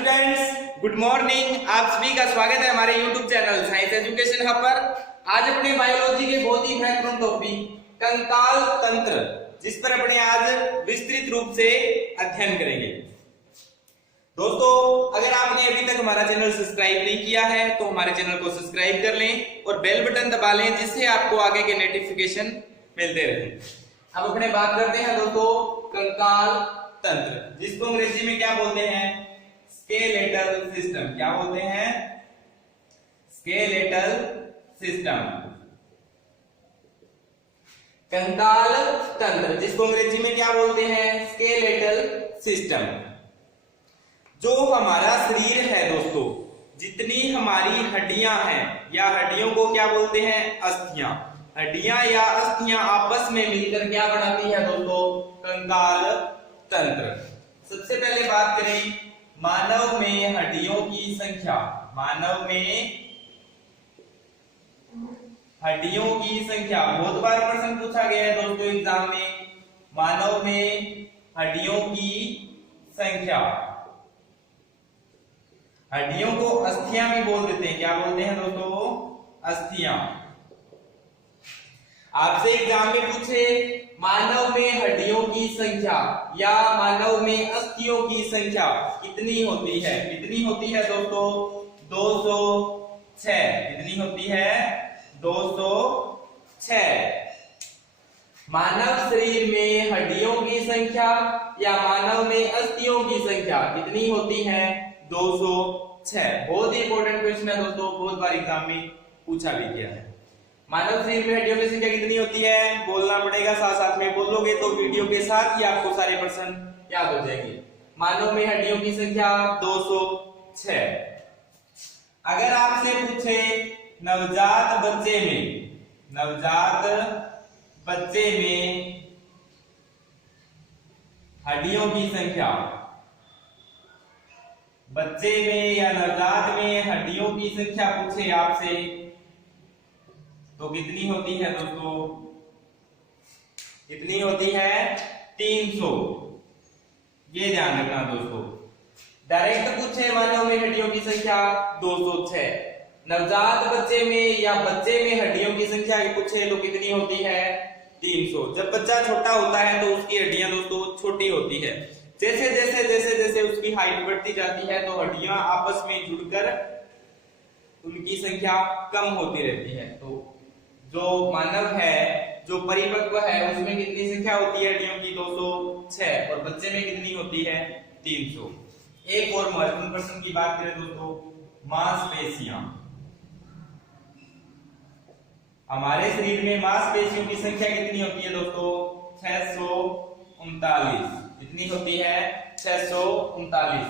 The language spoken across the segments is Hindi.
Students, good morning. आप सभी का स्वागत है हमारे YouTube channel science education hub पर। आज अपने बायोलॉजी के बहुत ही महत्वपूर्ण टॉपिक कंकाल तंत्र, जिस पर अपने आज विस्तृत रूप से अध्ययन करेंगे। दोस्तों, अगर आपने अभी तक हमारा चैनल सब्सक्राइब नहीं किया है तो हमारे चैनल को सब्सक्राइब कर लें और बेल बटन दबा लें, जिससे आपको आगे के नोटिफिकेशन मिलते रहें। अब अपने बात करते हैं दोस्तों कंकाल तंत्र, जिसको अंग्रेजी में क्या बोलते हैं? Skeletal system. क्या बोलते हैं? स्केलेटल सिस्टम, कंकाल तंत्र, जिसको अंग्रेजी में क्या बोलते हैं? Skeletal system. जो हमारा शरीर है दोस्तों, जितनी हमारी हड्डियां हैं या हड्डियों को क्या बोलते हैं? अस्थियां। हड्डियां या अस्थियां आपस में मिलकर क्या बनाती है दोस्तों? कंकाल तंत्र। सबसे पहले बात करें मानव में हड्डियों की संख्या। मानव में हड्डियों की संख्या बहुत बार प्रश्न पूछा गया है दोस्तों एग्जाम में। मानव में हड्डियों की संख्या। हड्डियों को अस्थियां भी बोल देते हैं। क्या बोलते हैं दोस्तों? अस्थियां। आपसे एग्जाम में पूछे मानव में हड्डियों की संख्या या मानव में अस्थियों की संख्या कितनी होती है? कितनी होती है दोस्तों? 206। कितनी होती है? 206। मानव शरीर में हड्डियों की संख्या या मानव में अस्थियों की संख्या कितनी होती है? 206। बहुत ही इंपॉर्टेंट क्वेश्चन है दोस्तों, बहुत बार एग्जाम में पूछा भी गया है। मानव शरीर में हड्डियों की संख्या कितनी होती है? बोलना पड़ेगा, साथ साथ में बोलोगे तो वीडियो के साथ ही आपको सारे प्रश्न याद हो जाएंगे। मानव में हड्डियों की संख्या 206। अगर आपसे पूछे नवजात बच्चे में हड्डियों की संख्या, बच्चे में या नवजात में हड्डियों की संख्या पूछे आपसे तो कितनी होती है दोस्तों? कितनी होती है? 300। ये ध्यान रखना दोस्तों। डायरेक्ट पूछे मानव में हड्डियों की संख्या 206। नवजात बच्चे में या बच्चे में हड्डियों की संख्या पूछे तो कितनी होती है? 300। जब बच्चा छोटा होता है तो उसकी हड्डियां दोस्तों छोटी होती है। जैसे जैसे जैसे जैसे उसकी हाइट बढ़ती जाती है तो हड्डियां आपस में जुड़कर उनकी संख्या कम होती रहती है। तो जो मानव है, जो परिपक्व है, उसमें कितनी संख्या होती है हड्डियों की? 206। और बच्चे में कितनी होती है? 300। एक और महत्वपूर्ण प्रश्न की बात करें दोस्तों, मांसपेशियां। हमारे शरीर में मांसपेशियों की संख्या कितनी होती है दोस्तों? 639। कितनी होती है? 639।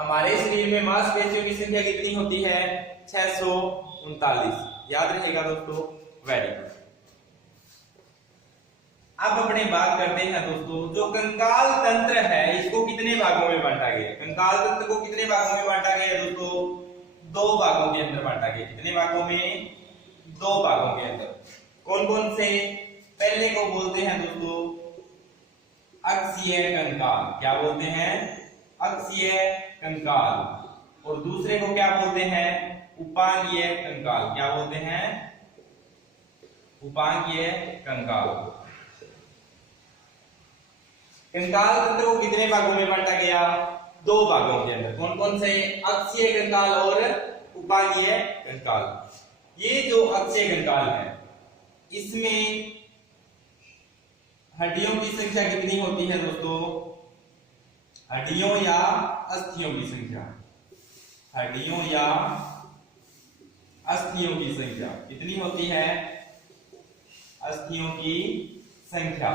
हमारे शरीर में मांसपेशियों की संख्या कितनी होती है? 639। याद रहेगा दोस्तों। Very good. अब अपने बात करते हैं दोस्तों, जो कंकाल तंत्र है इसको कितने भागों में बांटा गया? कंकाल तंत्र को कितने भागों में बांटा गया दोस्तों? 2 भागों के अंदर बांटा गया। कितने भागों में? 2 भागों के अंदर। कौन कौन से? पहले को बोलते हैं दोस्तों अक्षीय कंकाल। क्या बोलते हैं? अक्षीय कंकाल। और दूसरे को क्या बोलते हैं? उपांगीय कंकाल। क्या बोलते हैं? उपांगीय कंकाल। कंकाल तंत्र को कितने भागों में बांटा गया? 2 भागों के अंदर। कौन कौन से? अक्षीय कंकाल और उपांगीय कंकाल। ये जो अक्षीय कंकाल है इसमें हड्डियों की संख्या कितनी होती है दोस्तों? हड्डियों या अस्थियों की संख्या। हड्डियों या अस्थियों की संख्या कितनी होती है? अस्थियों की संख्या।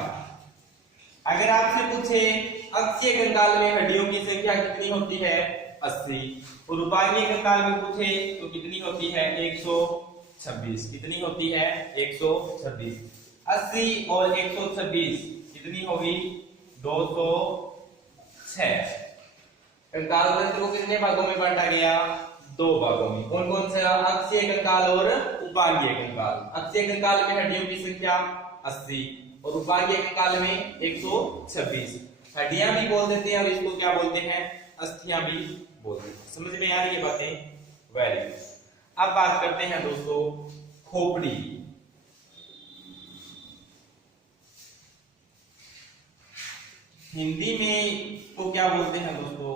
अगर आपसे पूछे अक्षीय कंकाल में हड्डियों की संख्या कितनी होती है? 80। और उपांगीय कंकाल में पूछे तो कितनी होती है? 126। कितनी होती है? 126। 80 और 126 कितनी होगी? 206। कंकाल तंत्र को कितने भागों में बांटा गया? 2 भागों में। कौन कौन से? अक्षीय कंकाल और उपांगीय कंकाल। अक्षीय कंकाल में हड्डियों की संख्या 80 और उपांगीय कंकाल में 126। हड्डियां भी बोल देते हैं और इसको क्या बोलते हैं? अस्थियां भी बोलते हैं। समझ में आ रही है बातें? Very good. अब बात करते हैं दोस्तों खोपड़ी। हिंदी में तो क्या बोलते हैं दोस्तों?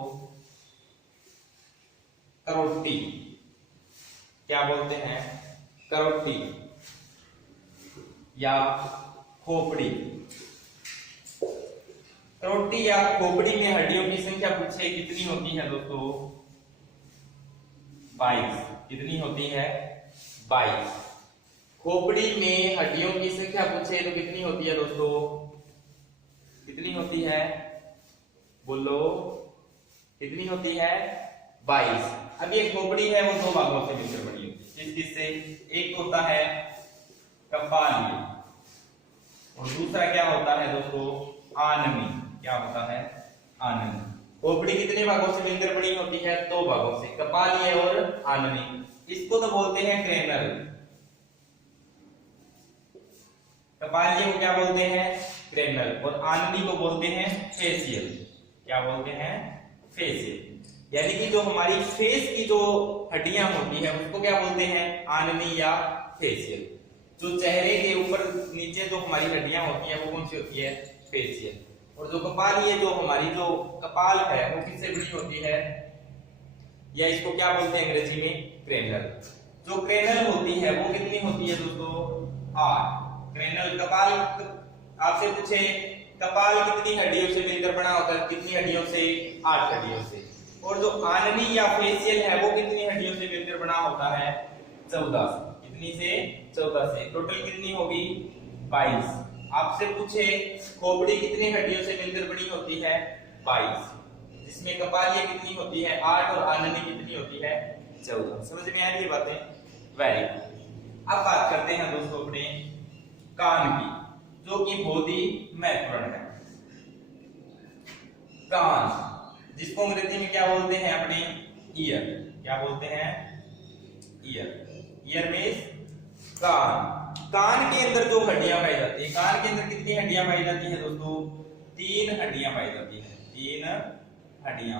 करोटी। क्या बोलते हैं? करोटी या खोपड़ी। करोटी या खोपड़ी में हड्डियों की संख्या पूछे कितनी होती है दोस्तों? 22। कितनी होती है? 22। खोपड़ी में हड्डियों की संख्या पूछे तो कितनी होती है दोस्तों? कितनी होती है? बोलो, कितनी होती है? 22। अब ये खोपड़ी है वो दो भागों से मिलकर बनी होती है। किस किस से? एक होता है कपाली और दूसरा क्या होता है दोस्तों? आनमी। क्या होता है? आनमी। खोपड़ी कितने भागों से मिलकर बनी होती है? दो भागों से, कपाली और आनमी। इसको तो बोलते हैं क्रेनल। कपाली को क्या बोलते हैं? क्रेनल। और आनमी को बोलते हैं फेसियल। क्या बोलते हैं? फेसियल। यानी कि जो हमारी फेस की जो हड्डियां होती है उसको क्या बोलते हैं? आनमी या फेसियल। जो चेहरे के ऊपर नीचे जो हमारी हड्डियां होती है वो कौन सी होती है? फेसियल। और जो कपाली है, जो हमारी जो कपाल है वो किससे बनी होती है? या इसको क्या बोलते हैं अंग्रेजी में? क्रेनल। जो क्रेनल होती है वो कितनी होती है दोस्तों? 8। क्रेनल कपाल। आपसे पूछे कपाल कितनी हड्डियों से मिलकर बना होता है? कितनी हड्डियों से? 8 हड्डियों से। और जो आनमी या फेसियल है वो कितनी हड्डियों से मिलकर बना होता है? 14 से। कितनी से? 14 से। टोटल कितनी होगी? 22। आपसे पूछे खोपड़ी कितनी हड्डियों से मिलकर बनी होती है? 22। जिसमें कपालिया कितनी होती है? 8 और आनमी कितनी होती है? 14। समझ में आ रही है बातें? Very good. अब बात करते हैं दोस्तों अपने कान की, जो कि बहुत ही महत्वपूर्ण है। कान, जिसको अंग्रेजी में क्या बोलते हैं अपने? ईयर। क्या बोलते हैं? ईयर। ईयर मींस कान। कान के अंदर जो हड्डियां पाई जाती है, कान के अंदर कितनी हड्डियां पाई जाती है दोस्तों? 3 हड्डियां पाई जाती है। 3 हड्डियां।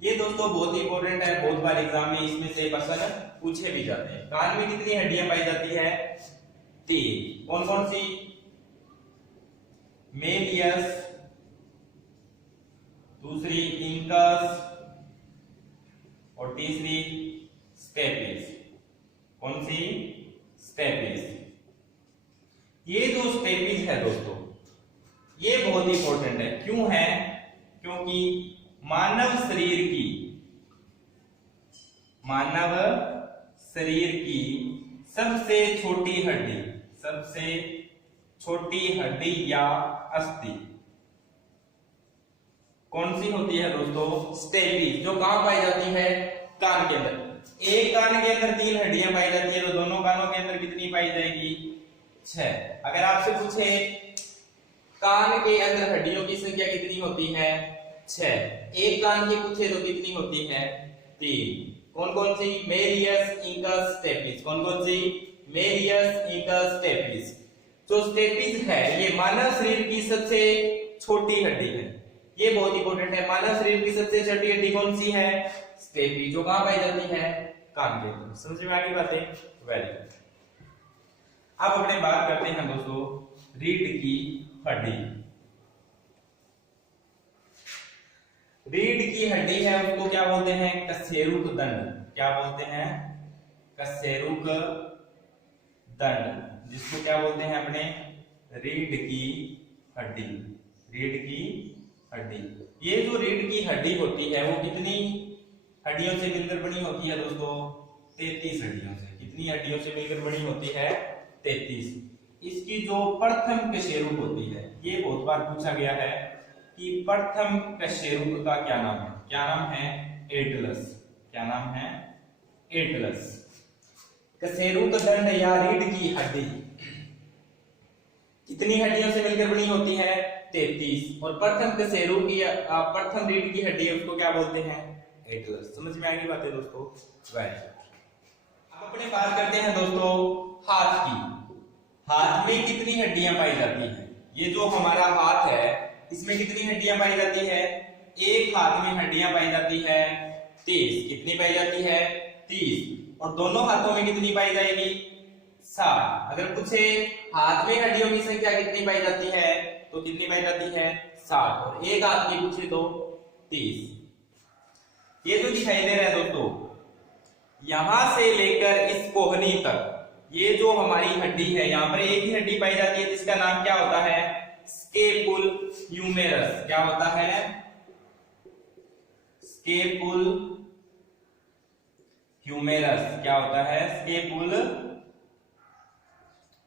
ये दोस्तों बहुत ही इंपॉर्टेंट है, बहुत बार एग्जाम में इसमें से क्वेश्चन पूछे भी जाते हैं। कान में कितनी हड्डियां पाई जाती है? 3। कौन कौन सी? मेलियस, दूसरी इंकस और तीसरी स्टेपिस। कौन सी? स्टेपिस। ये जो स्टेपिस है दोस्तों, ये बहुत इंपॉर्टेंट है। क्यों है? क्योंकि मानव शरीर की सबसे छोटी हड्डी या अस्थि कौन सी होती है दोस्तों? स्टेपिस। जो कहां पाई जाती है? कान के अंदर। एक कान के अंदर 3 हड्डियां पाई जाती है तो दोनों कानों के अंदर कितनी पाई जाएगी? 6। अगर आपसे पूछे कान के अंदर हड्डियों की संख्या कितनी होती है? 6। एक कान की पूछे तो कितनी होती है? 3। कौन कौन सी? Malleus, incus, stapes. कौन कौन सी? Malleus, incus, stapes. जो स्टेपिस है ये मानव शरीर की सबसे छोटी हड्डी है। ये बहुत इंपॉर्टेंट है। मानव शरीर की सबसे छोटी हड्डी कौन सी है? स्टेपिस। जो कहां पाई जाती है? कान के अंदर। समझ में आ गई बातें? Very good. अब अपने बात करते हैं दोस्तों रीढ़ की हड्डी। रीढ़ की हड्डी है उसको क्या बोलते हैं? कशेरुक दंड। क्या बोलते हैं? कशेरुक दंड। जिसको क्या बोलते हैं अपने? रीढ़ की हड्डी। रीढ़ की हड्डी। ये जो रीढ़ की हड्डी होती है वो कितनी हड्डियों से मिलकर बनी होती है दोस्तों? 33 हड्डियों से। कितनी हड्डियों से मिलकर बनी होती है? 33। इसकी जो प्रथम कशेरुक होती है, ये बहुत बार पूछा गया है कि प्रथम कशेरुक का क्या नाम है? क्या नाम है? एटलस। क्या नाम है? एटलस। कशेरुक दंड या रीढ़ की हड्डी कितनी हड्डियों से मिलकर बनी होती है? 33। और प्रथम कशेरुक या प्रथम रीढ़ की हड्डी उसको क्या बोलते हैं? एटलस। समझ में आएगी बातें दोस्तों? वेरी। अब अपने बात करते हैं दोस्तों हाथ की। हाथ में कितनी हड्डियां पाई जाती हैं? ये जो हमारा हाथ है इसमें कितनी हड्डियां पाई जाती है? एक हाथ में हड्डियां पाई जाती है 30। कितनी पाई जाती है? 30। और दोनों हाथों में कितनी पाई जाएगी? 60। अगर पूछे हाथ में हड्डियों की संख्या कितनी पाई जाती है तो कितनी पाई जाती है? 60। और एक हाथ की पूछे तो 30। ये जो दिखाई दे रहा है दोस्तों, यहां से लेकर इस कोहनी तक ये जो हमारी हड्डी है, यहां पर एक ही हड्डी पाई जाती है जिसका नाम क्या होता है? स्केपुल ह्यूमेरस। क्या होता है? स्केपुल ह्यूमेरस। क्या होता है? स्केपुल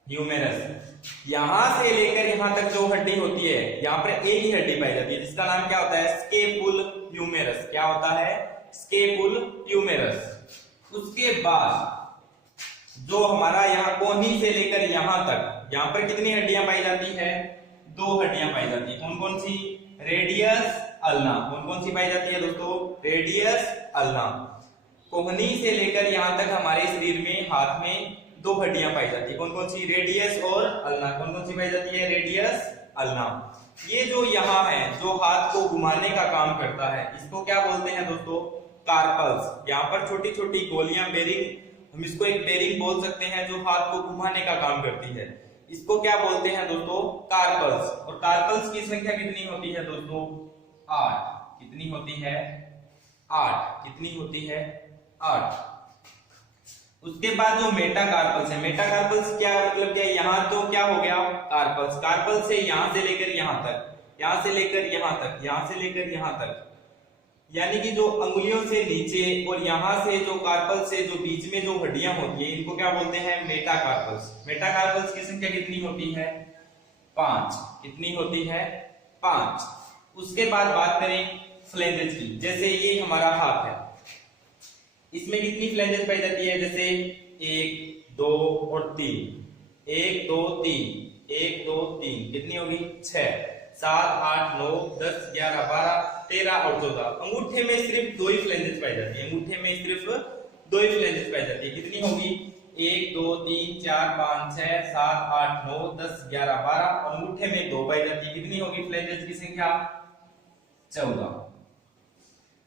ह्यूमेरस। यहां से लेकर यहां तक जो हड्डी होती है, यहां पर एक ही हड्डी पाई जाती है जिसका नाम क्या होता है? स्केपुल ह्यूमेरस। क्या होता है? स्केपुल ह्यूमेरस। उसके बाद जो हमारा यहाँ कोहनी से लेकर यहां तक, यहां पर कितनी हड्डियां पाई जाती है? 2 हड्डियां पाई जाती है। कौन कौन सी? Radius, ulna. कौन कौन सी पाई जाती है दोस्तों? Radius, ulna. कोहनी से लेकर यहां तक हमारे शरीर में, हाथ में 2 हड्डियां पाई जाती है। कौन कौन सी? रेडियस और अल्ना। कौन कौन सी पाई जाती है? Radius, ulna. ये जो यहाँ है, जो हाथ को घुमाने का काम करता है, इसको क्या बोलते हैं दोस्तों? कार्पल्स। यहाँ पर छोटी छोटी गोलियां, बेरिंग, हम इसको एक बेरिंग बोल सकते हैं जो हाथ को घुमाने का काम करती है। इसको क्या बोलते हैं दोस्तों? कार्पल्स। और कार्पल्स की संख्या कितनी होती है दोस्तों? 8। कितनी होती है? 8। कितनी होती है? 8। उसके बाद जो मेटाकार्पल्स है, मेटाकार्पल्स क्या मतलब क्या? यहाँ तो क्या हो गया? कार्पल्स। कार्पल्स से यहां से लेकर यहां तक, यहां से लेकर यहां तक, यहां से लेकर यहां तक, यानी कि जो अंगुलियों से नीचे और यहां से जो कार्पल से जो बीच में जो हड्डियां होती है, इनको क्या बोलते हैं? मेटाकार्पल्स। मेटाकार्पल्स की संख्या कितनी होती है? 5। कितनी होती है? 5। उसके बाद बात करें फ्लेंजेस की। जैसे ये हमारा हाथ है, इसमें कितनी फ्लेंजेस पाई जाती है? जैसे 1, 2 और 3। 1, 2, 3, 1, 2, 3, कितनी होगी? 6, 7, 8, 9, 10, 11, 12, 13 और 14। अंगूठे में सिर्फ 2 ही फ्लेंजेस पाई जाती है। अंगूठे में सिर्फ 2 ही फ्लेंजेस पाई जाती है। कितनी होगी? 1, 2, 3, 4, 5, 6, 7, 8, 9, 10, 11, 12 और अंगूठे में 2 पाई जाती है। कितनी होगी फ्लेंजेस की संख्या? 14।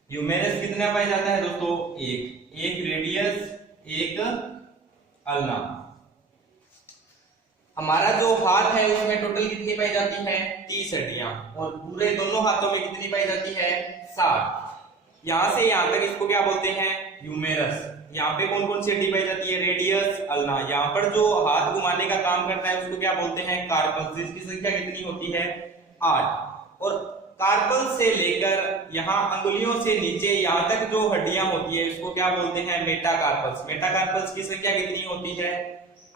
ह्यूमेरस कितना पाया जाता है दोस्तों? 1 रेडियस, 1 अल्ना। हमारा जो हाथ है उसमें टोटल कितनी पाई जाती है? 30 हड्डियां। और पूरे दोनों हाथों में कितनी पाई जाती है? 60। यहां से यहां तक इसको क्या बोलते हैं? ह्यूमेरस। यहाँ पे कौन कौन सी हड्डी पाई जाती है? Radius, ulna. यहाँ पर जो हाथ घुमाने का काम करता है उसको क्या बोलते हैं? कार्पल्स। इसकी संख्या कितनी होती है? 8। और कार्पल से लेकर यहाँ अंगुलियों से नीचे यहाँ तक जो हड्डियां होती है उसको क्या बोलते हैं? मेटाकार्पल्स। मेटाकार्पल्स की संख्या कितनी होती है?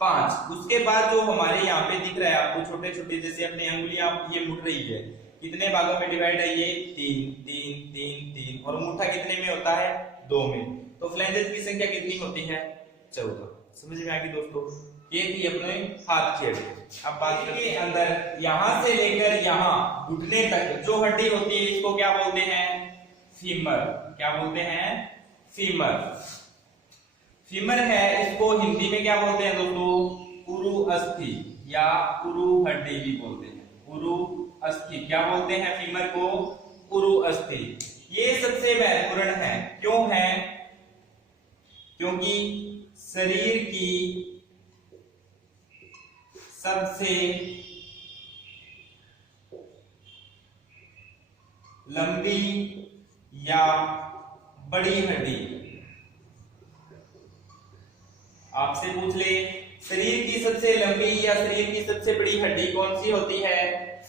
5। उसके बाद जो हमारे यहाँ पे दिख रहा है आपको छोटे छोटे, जैसे अपनी अंगुलियां ये मुड़ रही है, कितने भागों में डिवाइड है ये? 3, 3, 3, 3। और अंगूठा कितने में होता है? 2 में। तो फ्लेंजेस की संख्या कितनी होती है? 14। समझ में आ गई दोस्तों? ये थी अपने हाथ की हड्डी। अब बात के अंदर यहां से लेकर यहां घुटने तक जो हड्डी होती है इसको क्या बोलते हैं? फीमर। क्या बोलते हैं? फीमर। फीमर है, इसको हिंदी में क्या बोलते हैं दोस्तों? उरु अस्थि या उरु हड्डी भी बोलते हैं। उरु अस्थि। क्या बोलते हैं फीमर को? उरु अस्थि। ये सबसे महत्वपूर्ण है। क्यों है? क्योंकि शरीर की सबसे लंबी या बड़ी हड्डी, आपसे पूछ ले शरीर की सबसे लंबी या शरीर की सबसे बड़ी हड्डी कौन सी होती है?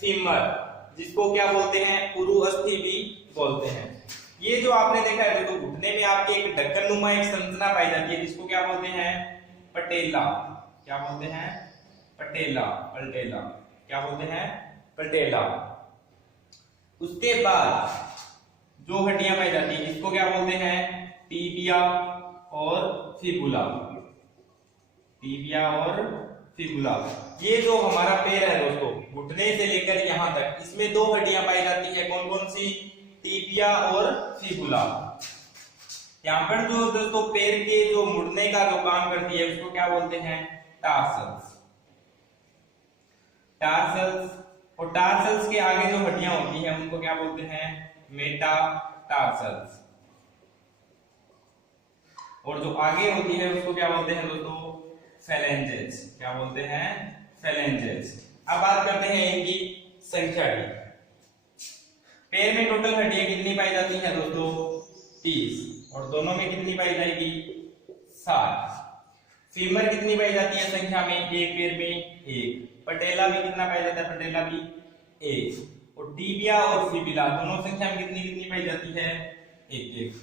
फीमर, जिसको क्या बोलते हैं? उरु अस्थि भी बोलते हैं। ये जो आपने देखा है तो घुटने में आपके एक ढक्कन नुमा एक संरचना पाई जाती है जिसको क्या बोलते हैं? पटेला। क्या बोलते हैं? पटेला, पलटेला। क्या बोलते हैं? पटेला। उसके बाद जो हड्डियां पाई जाती है इसको क्या बोलते हैं? टीबिया और फिबुला। टीबिया और फिबुला। ये जो हमारा पैर है दोस्तों, घुटने से लेकर यहां तक, इसमें 2 हड्डियां पाई जाती है। कौन कौन सी? टीबिया और फिबुला। यहां पर जो दोस्तों पैर के जो मुड़ने का जो काम करती है उसको क्या बोलते हैं? टार्सल्स। टार्सल्स। और टार्सल्स के आगे जो हड्डियां होती हैं उनको क्या बोलते हैं? मेटाटार्सल्स। और जो आगे होती है उसको क्या बोलते हैं दोस्तों? फेलेंजेस। क्या बोलते हैं? फेलेंजेस। अब बात करते हैं इनकी संख्या की। पैर में टोटल हड्डियां कितनी पाई जाती हैं दोस्तों? 30। और दोनों में कितनी पाई जाएगी? 7। फीमर कितनी पाई जाती है संख्या में? एक पैर में 1। पटेला भी कितना पाया जाता है? पटेला भी 1। और टीबिया और फिबिला दोनों संख्या में कितनी कितनी पाई जाती है? 1-1।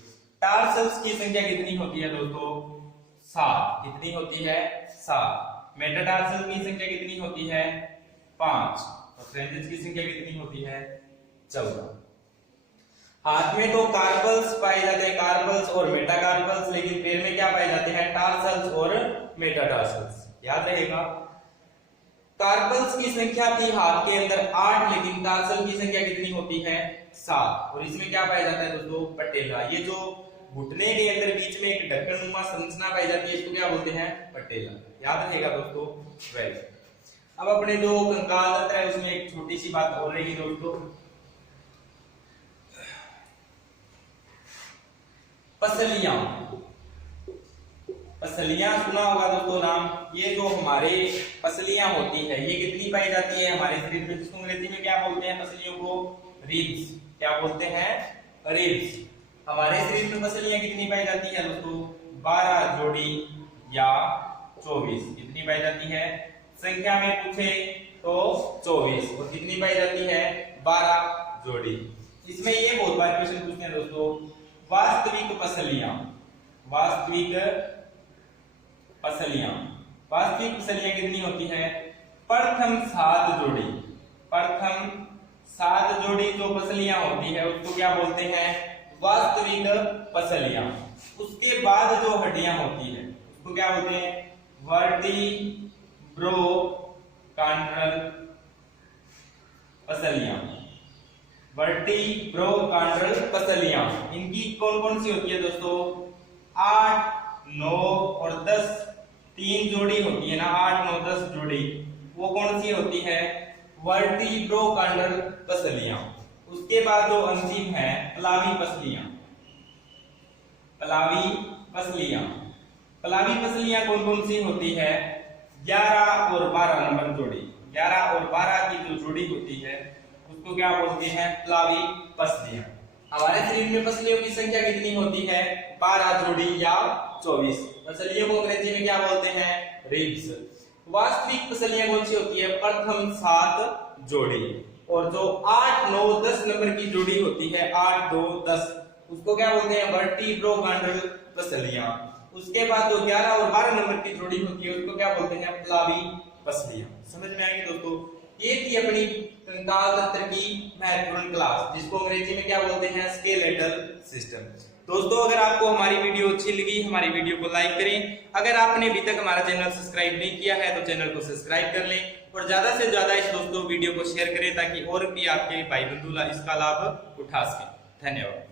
टार्सल्स की संख्या कितनी होती है दोस्तों? 7। कितनी होती है? 7। मेटाटार्सल की संख्या कितनी होती है? 5। और फ्रेंजेस की संख्या कितनी होती है? 14। हाथ में तो कार्पल्स पाए जाते हैं, कार्पल्स और मेटाकार्पल्स, लेकिन पैर में क्या पाए जाते हैं? टार्सल्स और मेटाटार्सल्स। याद रहेगा। कार्पल्स की संख्या थी हाथ के अंदर 8, लेकिन टार्सल की संख्या कितनी होती है? 7। और इसमें क्या पाया जाता है दोस्तों? पटेला। ये जो घुटने के अंदर बीच में एक ढक्कनुमा संरचना पाई जाती है, इसको क्या बोलते हैं? पटेला। याद रहेगा दोस्तों। वेरी। अब अपने जो कंकाल तंत्र है उसमें एक छोटी सी बात हो रही है दोस्तों। पसलियां। पसलियां सुना होगा दोस्तों नाम। ये जो हमारे पसलियां होती है ये कितनी पाई जाती है हमारे शरीर में? जिसको अंग्रेजी में क्या बोलते हैं? पसलियों को रिब्स। क्या बोलते हैं? रिब्स। हमारे शरीर में पसलियां कितनी पाई जाती है दोस्तों? 12 जोड़ी या 24। कितनी पाई जाती है? संख्या में पूछे तो 24। और कितनी पाई जाती है? 12 जोड़ी। इसमें ये बहुत बार क्वेश्चन पूछते हैं दोस्तों, वास्तविक पसलियां। वास्तविक पसलियां। वास्तविक पसलियां कितनी होती है? प्रथम 7 जोड़ी। प्रथम 7 जोड़ी जो पसलियां होती है उसको क्या बोलते हैं? वास्तविक पसलियां। उसके बाद जो हड्डियां होती है उसको क्या बोलते हैं? वर्टिब्रोकांड्रल पसलियां। वर्टिब्रोकांड्रल पसलियां। इनकी कौन कौन सी होती है दोस्तों? 8, 9 और 10। 3 जोड़ी होती है ना, 8, 9, 10 जोड़ी। वो कौन सी होती है? वर्टिब्रोकांड्रल पसलियां। उसके बाद जो अंतिम है पलावी पसलियां। पलावी पसलियां। पलावी पसलियां कौन कौन सी होती है? 11 और 12 नंबर जोड़ी। 11 और 12 की जो जोड़ी होती है उसको क्या बोलते हैं? पलावी पसलियां। हमारे शरीर में पसलियों की संख्या कितनी होती है? 12 जोड़ी या 24। पसलियों को अंग्रेजी में क्या बोलते हैं? रिब्स। वास्तविक पसलियां कौन सी होती है? प्रथम 7 जोड़ी। और जो 8, 9, 10 नंबर की जोड़ी होती है 8, 2, 10 उसको क्या बोलते हैं? वर्टिब्रोकांड्रल पसलियां। उसके बाद जो 11 और 12 नंबर की जोड़ी होती है उसको क्या बोलते हैं? पलावी पसलियां। समझ में आएगी दोस्तों। ये थी अपनी कंकाल तंत्र की महत्वपूर्ण क्लास, जिसको अंग्रेजी में क्या बोलते हैं? Skeletal system. दोस्तों अगर आपको हमारी वीडियो अच्छी लगी हमारी वीडियो को लाइक करें। अगर आपने अभी तक हमारा चैनल सब्सक्राइब नहीं किया है तो चैनल को सब्सक्राइब कर लें और ज्यादा से ज्यादा इस दोस्तों वीडियो को शेयर करें ताकि और भी आपके भाई बंधु इसका लाभ उठा सकें। धन्यवाद।